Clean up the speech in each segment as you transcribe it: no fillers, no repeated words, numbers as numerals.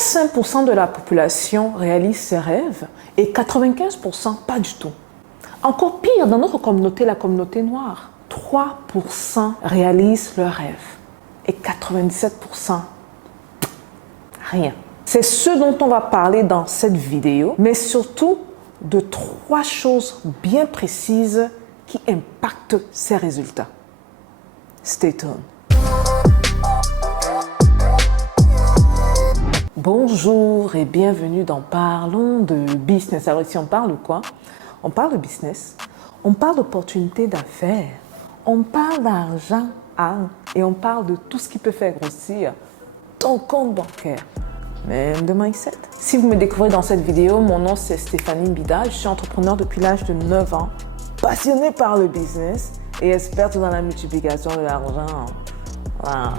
5% de la population réalise ses rêves et 95% pas du tout. Encore pire, dans notre communauté, la communauté noire, 3% réalisent leurs rêves et 97% rien. C'est ce dont on va parler dans cette vidéo, mais surtout de 3 choses bien précises qui impactent ces résultats. Stay tuned. Bonjour et bienvenue dans Parlons de business. Alors ici on parle de quoi? On parle de business, on parle d'opportunités d'affaires, on parle d'argent et on parle de tout ce qui peut faire grossir ton compte bancaire, même de mindset. Si vous me découvrez dans cette vidéo, mon nom c'est Stéphanie Mbida, je suis entrepreneur depuis l'âge de 9 ans, passionnée par le business et experte dans la multiplication de l'argent. Wow.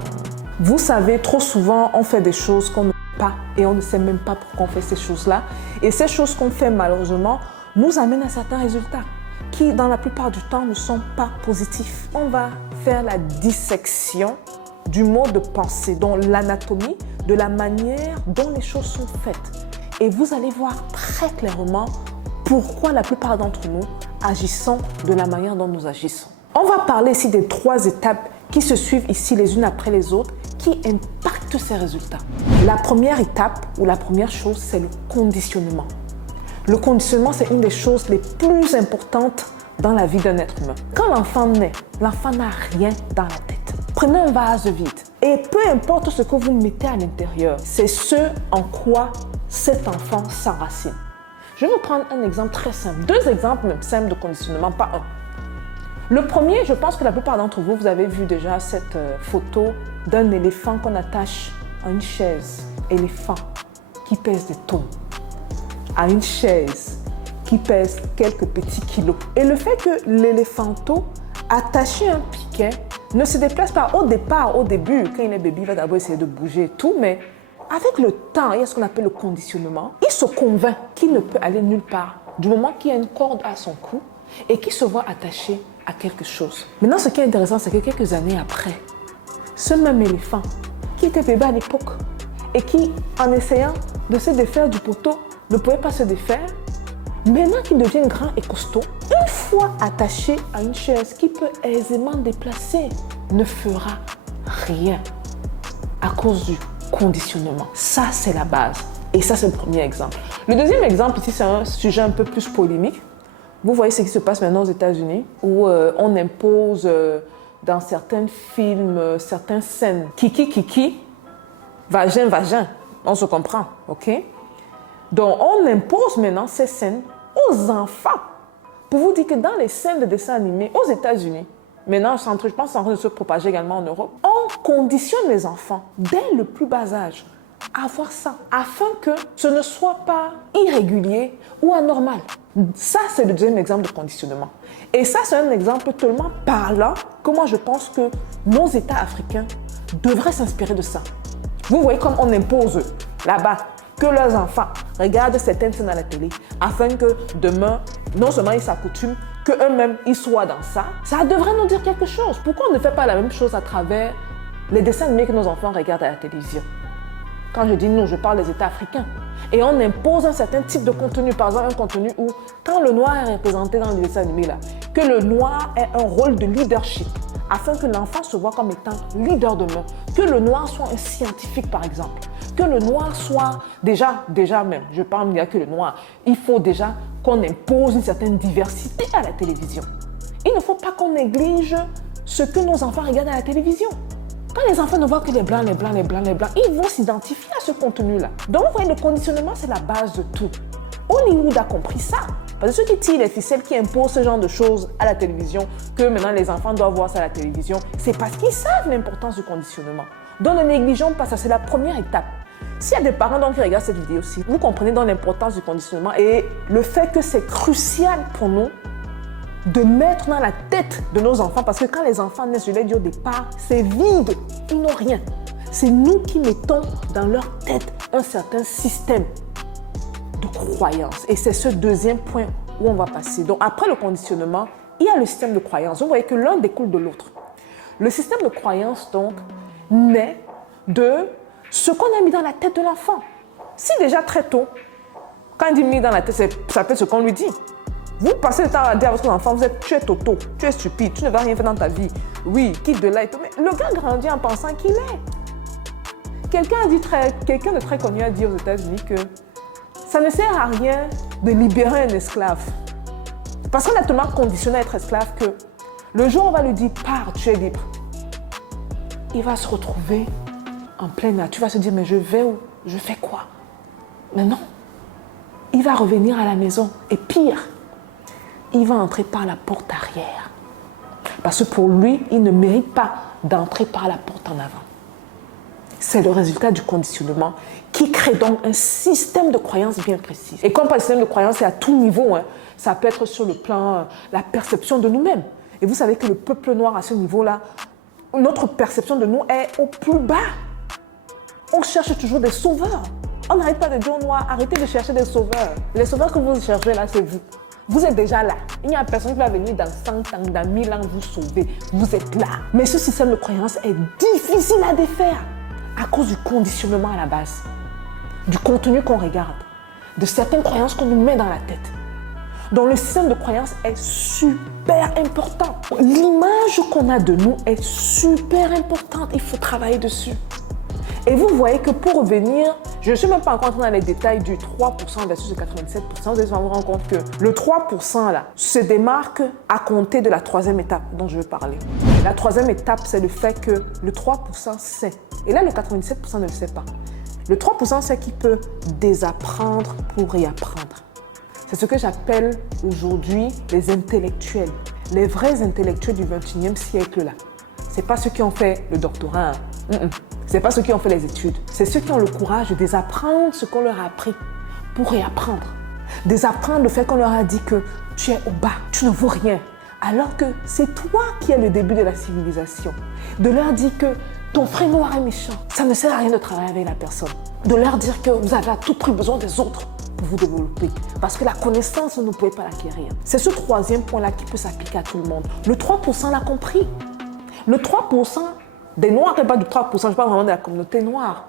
Vous savez, trop souvent on fait des choses qu'on ne pas et on ne sait même pas pourquoi on fait ces choses-là. Et ces choses qu'on fait malheureusement nous amènent à certains résultats qui dans la plupart du temps ne sont pas positifs. On va faire la dissection du mode de pensée, dont l'anatomie, de la manière dont les choses sont faites. Et vous allez voir très clairement pourquoi la plupart d'entre nous agissons de la manière dont nous agissons. On va parler ici des 3 étapes qui se suivent ici les unes après les autres, qui impactent ces résultats. La première étape ou la première chose, c'est le conditionnement. Le conditionnement, c'est une des choses les plus importantes dans la vie d'un être humain. Quand l'enfant naît, l'enfant n'a rien dans la tête. Prenez un vase vide et peu importe ce que vous mettez à l'intérieur, c'est ce en quoi cet enfant s'enracine. Je vais vous prendre un exemple très simple, 2 exemples même simples de conditionnement, pas un. Le premier, je pense que la plupart d'entre vous, vous avez vu déjà cette photo d'un éléphant qu'on attache à une chaise. Éléphant qui pèse des tonnes. À une chaise qui pèse quelques petits kilos. Et le fait que l'éléphanto, attaché à un piquet, ne se déplace pas au départ, au début, quand il est bébé, il va d'abord essayer de bouger et tout, mais avec le temps, il y a ce qu'on appelle le conditionnement. Il se convainc qu'il ne peut aller nulle part du moment qu'il y a une corde à son cou et qu'il se voit attaché à quelque chose. Maintenant, ce qui est intéressant, c'est que quelques années après, ce même éléphant qui était bébé à l'époque et qui, en essayant de se défaire du poteau, ne pouvait pas se défaire, maintenant qu'il devient grand et costaud, une fois attaché à une chaise qu'il peut aisément déplacer, ne fera rien à cause du conditionnement. Ça, c'est la base. Et ça, c'est le premier exemple. Le deuxième exemple, ici, c'est un sujet un peu plus polémique. Vous voyez ce qui se passe maintenant aux États-Unis, où on impose dans certains films, certaines scènes, kiki, vagin, on se comprend, ok? Donc, on impose maintenant ces scènes aux enfants. Pour vous dire que dans les scènes de dessins animés aux États-Unis, maintenant, je pense que c'est en train de se propager également en Europe, on conditionne les enfants dès le plus bas âge à voir ça, afin que ce ne soit pas irrégulier ou anormal. Ça, c'est le deuxième exemple de conditionnement. Et ça, c'est un exemple tellement parlant que moi, je pense que nos États africains devraient s'inspirer de ça. Vous voyez comme on impose là-bas que leurs enfants regardent certaines scènes à la télé afin que demain, non seulement ils s'accoutument, qu'eux-mêmes, ils soient dans ça. Ça devrait nous dire quelque chose. Pourquoi on ne fait pas la même chose à travers les dessins animés que nos enfants regardent à la télévision? Quand je dis nous, je parle des États africains. Et on impose un certain type de contenu, par exemple un contenu où, quand le noir est représenté dans les dessins animés là, que le noir ait un rôle de leadership, afin que l'enfant se voit comme étant leader demain, que le noir soit un scientifique par exemple, que le noir soit déjà même, je parle bien que le noir, il faut déjà qu'on impose une certaine diversité à la télévision. Il ne faut pas qu'on néglige ce que nos enfants regardent à la télévision. Quand les enfants ne voient que les blancs, ils vont s'identifier à ce contenu-là. Donc, vous voyez, le conditionnement, c'est la base de tout. Hollywood a compris ça. Parce que ceux qui tirent les ficelles, qui imposent ce genre de choses à la télévision, que maintenant les enfants doivent voir ça à la télévision, c'est parce qu'ils savent l'importance du conditionnement. Donc, ne négligeons pas ça, c'est la première étape. S'il y a des parents donc, qui regardent cette vidéo-ci, vous comprenez donc l'importance du conditionnement et le fait que c'est crucial pour nous de mettre dans la tête de nos enfants, parce que quand les enfants naissent, je l'ai dit au départ, c'est vide, ils n'ont rien. C'est nous qui mettons dans leur tête un certain système de croyances. Et c'est ce deuxième point où on va passer. Donc après le conditionnement, il y a le système de croyances. Vous voyez que l'un découle de l'autre. Le système de croyances, donc, naît de ce qu'on a mis dans la tête de l'enfant. Si déjà très tôt, quand il dit mis dans la tête, ça peut être ce qu'on lui dit. Vous passez le temps à dire à votre enfant, tu es toto, tu es stupide, tu ne vas rien faire dans ta vie. Oui, quitte de là et tout. Mais le gars grandit en pensant qu'il est. Quelqu'un de très connu a dit aux États-Unis que ça ne sert à rien de libérer un esclave. Parce qu'on a tellement conditionné à être esclave que le jour où on va lui dire, pars, tu es libre, il va se retrouver en plein air. Tu vas se dire, mais je vais où? Je fais quoi? Mais non. Il va revenir à la maison. Et pire, il va entrer par la porte arrière. Parce que pour lui, il ne mérite pas d'entrer par la porte en avant. C'est le résultat du conditionnement qui crée donc un système de croyance bien précis. Et quand on parle de système de croyance, c'est à tout niveau. Ça peut être sur le plan, la perception de nous-mêmes. Et vous savez que le peuple noir, à ce niveau-là, notre perception de nous est au plus bas. On cherche toujours des sauveurs. On n'arrête pas de dire aux noirs, arrêtez de chercher des sauveurs. Les sauveurs que vous cherchez là, c'est vous. Vous êtes déjà là. Il n'y a personne qui va venir dans 100 ans, dans 1000 ans vous sauver. Vous êtes là. Mais ce système de croyance est difficile à défaire à cause du conditionnement à la base, du contenu qu'on regarde, de certaines croyances qu'on nous met dans la tête. Donc le système de croyance est super important. L'image qu'on a de nous est super importante. Il faut travailler dessus. Et vous voyez que pour revenir, je ne suis même pas encore entré dans les détails du 3% versus le 87%. Vous allez vous rendre compte que le 3% là se démarque à compter de la troisième étape dont je veux parler. La troisième étape, c'est le fait que le 3% sait. Et là, le 97% ne le sait pas. Le 3% c'est qu'il peut désapprendre pour réapprendre. C'est ce que j'appelle aujourd'hui les intellectuels. Les vrais intellectuels du 21e siècle là. Ce n'est pas ceux qui ont fait le doctorat. Ce n'est pas ceux qui ont fait les études. C'est ceux qui ont le courage de désapprendre ce qu'on leur a appris pour réapprendre. Désapprendre le fait qu'on leur a dit que tu es au bas, tu ne vaux rien. Alors que c'est toi qui es le début de la civilisation. De leur dire que ton frère noir est méchant. Ça ne sert à rien de travailler avec la personne. De leur dire que vous avez à tout prix besoin des autres pour vous développer. Parce que la connaissance, vous ne pouvez pas l'acquérir. C'est ce troisième point-là qui peut s'appliquer à tout le monde. Le 3% l'a compris. Le 3% des Noirs, et pas du 3%, je parle vraiment de la communauté noire,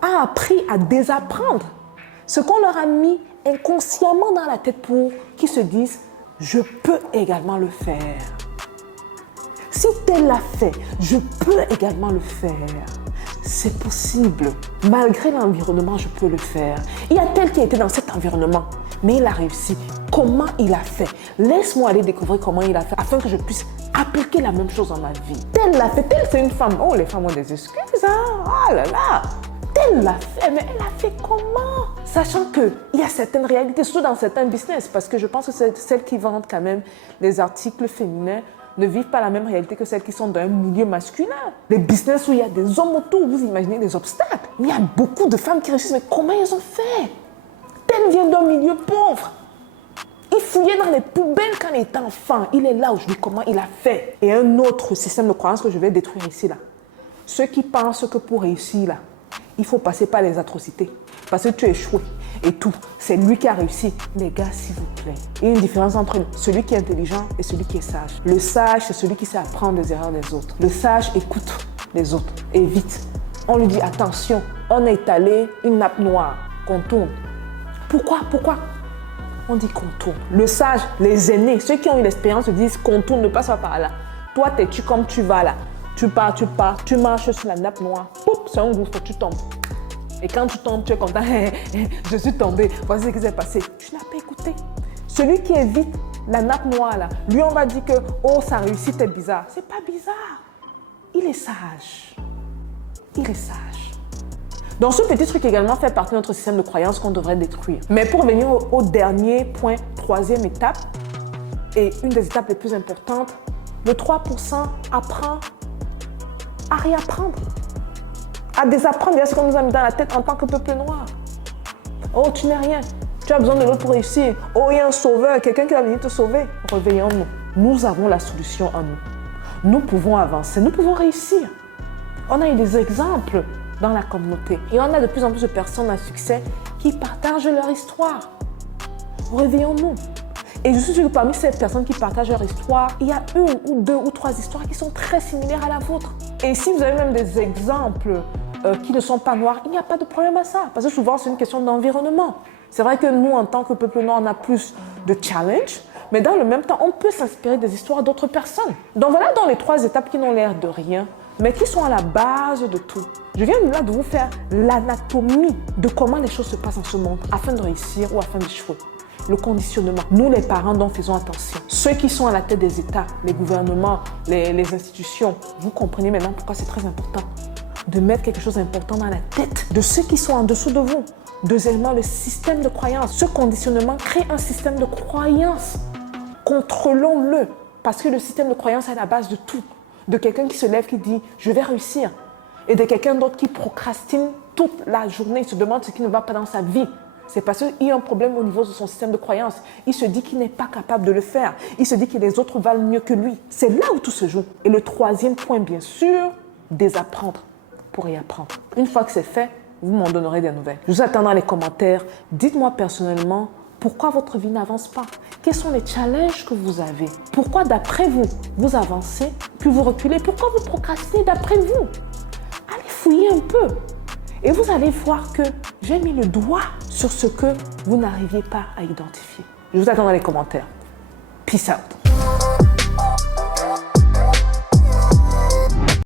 a appris à désapprendre ce qu'on leur a mis inconsciemment dans la tête pour qu'ils se disent « je peux également le faire ». Si tel l'a fait, je peux également le faire. C'est possible. Malgré l'environnement, je peux le faire. Il y a tel qui était dans cet environnement, mais il a réussi. Comment il a fait? Laisse-moi aller découvrir comment il a fait afin que je puisse appliquer la même chose dans ma vie. Tel l'a fait, tel c'est une femme. Oh, les femmes ont des excuses, hein? Oh là là! Tel l'a fait, mais elle a fait comment? Sachant qu'il y a certaines réalités, surtout dans certains business, parce que je pense que c'est celles qui vendent quand même les articles féminins ne vivent pas la même réalité que celles qui sont dans un milieu masculin. Les business où il y a des hommes autour, vous imaginez les obstacles. Il y a beaucoup de femmes qui réussissent, mais comment elles ont fait? Tel vient d'un milieu pauvre. Il fouillait dans les poubelles quand il était enfant. Il est là aujourd'hui, comment il a fait? Et un autre système de croyance que je vais détruire ici, là. Ceux qui pensent que pour réussir, là, il faut passer par les atrocités. Parce que tu es échoué et tout. C'est lui qui a réussi. Les gars, s'il vous plaît. Il y a une différence entre celui qui est intelligent et celui qui est sage. Le sage, c'est celui qui sait apprendre des erreurs des autres. Le sage écoute les autres, évite. On lui dit, attention, on a étalé une nappe noire, contourne. Pourquoi? On dit contourne. Le sage, les aînés, ceux qui ont eu l'expérience, disent contourne, ne passe pas par là. Toi, t'es-tu comme tu vas là. Tu pars, tu marches sur la nappe noire. Poup, c'est un gouffre, tu tombes. Et quand tu tombes, tu es content. Je suis tombé. Voici ce qui s'est passé. Tu n'as pas écouté. Celui qui évite la nappe noire, là, lui, on va dire que oh, sa réussite est bizarre. C'est pas bizarre. Il est sage. Il est sage. Donc, ce petit truc également fait partie de notre système de croyance qu'on devrait détruire. Mais pour revenir au dernier point, troisième étape, et une des étapes les plus importantes, le 3% apprend à réapprendre. À désapprendre ce qu'on nous a mis dans la tête en tant que peuple noir. Oh, tu n'es rien. Tu as besoin de l'autre pour réussir. Oh, il y a un sauveur, quelqu'un qui va venir te sauver. Réveillons-nous. Nous avons la solution en nous. Nous pouvons avancer, nous pouvons réussir. On a eu des exemples dans la communauté. Et on a de plus en plus de personnes à succès qui partagent leur histoire. Réveillons-nous. Et je suis sûre que parmi ces personnes qui partagent leur histoire, il y a une ou deux ou trois histoires qui sont très similaires à la vôtre. Et si vous avez même des exemples qui ne sont pas noirs, il n'y a pas de problème à ça. Parce que souvent, c'est une question d'environnement. C'est vrai que nous, en tant que peuple noir, on a plus de challenge, mais dans le même temps, on peut s'inspirer des histoires d'autres personnes. Donc voilà dans les 3 étapes qui n'ont l'air de rien, mais qui sont à la base de tout. Je viens là de vous faire l'anatomie de comment les choses se passent en ce monde afin de réussir ou afin d'échouer. Le conditionnement. Nous, les parents, donc faisons attention. Ceux qui sont à la tête des États, les gouvernements, les institutions, vous comprenez maintenant pourquoi c'est très important de mettre quelque chose d'important dans la tête de ceux qui sont en dessous de vous. Deuxièmement, le système de croyance. Ce conditionnement crée un système de croyance. Contrôlons-le, parce que le système de croyance est à la base de tout. De quelqu'un qui se lève, qui dit « je vais réussir » et de quelqu'un d'autre qui procrastine toute la journée, se demande ce qui ne va pas dans sa vie. C'est parce qu'il y a un problème au niveau de son système de croyance. Il se dit qu'il n'est pas capable de le faire. Il se dit que les autres valent mieux que lui. C'est là où tout se joue. Et le 3e point, bien sûr, désapprendre pour y apprendre. Une fois que c'est fait, vous m'en donnerez des nouvelles. Je vous attends dans les commentaires. Dites-moi personnellement pourquoi votre vie n'avance pas. Quels sont les challenges que vous avez? Pourquoi d'après vous, vous avancez, puis vous reculez? Pourquoi vous procrastinez d'après vous? Allez fouiller un peu. Et vous allez voir que j'ai mis le doigt sur ce que vous n'arriviez pas à identifier. Je vous attends dans les commentaires. Peace out.